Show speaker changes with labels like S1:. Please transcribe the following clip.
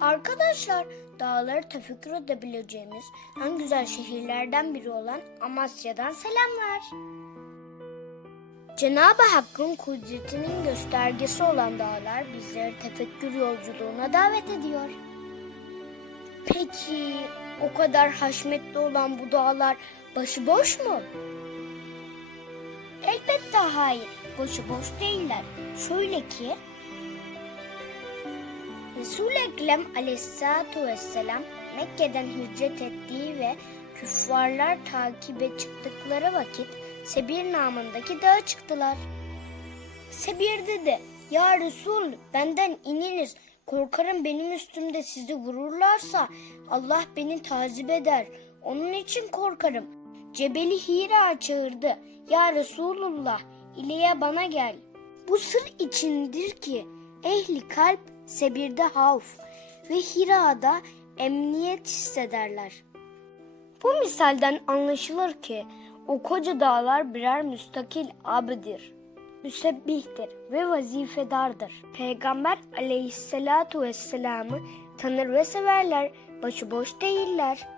S1: Arkadaşlar dağları tefekkür edebileceğimiz en güzel şehirlerden biri olan Amasya'dan selamlar. Cenab-ı Hakk'ın kudretinin göstergesi olan dağlar bizleri tefekkür yolculuğuna davet ediyor. Peki o kadar haşmetli olan bu dağlar başıboş mu? Elbette hayır, başıboş değiller. Şöyle ki Resul-i Ekrem aleyhissalatu vesselam Mekke'den hicret ettiği ve küffarlar takibe çıktıkları vakit Sebir namındaki dağa çıktılar. Sebir dedi, Ya Resul benden ininiz, korkarım benim üstümde sizi vururlarsa Allah beni tazip eder, onun için korkarım. Cebeli Hira çağırdı, Ya Resulullah ileye bana gel. Bu sır içindir ki ehli kalp Sebir'de havf ve Hira'da emniyet hissederler. Bu misalden anlaşılır ki o koca dağlar birer müstakil abdir, müsebbihtir ve vazifedardır. Peygamber aleyhissalatu vesselam'ı tanır ve severler, başıboş değiller.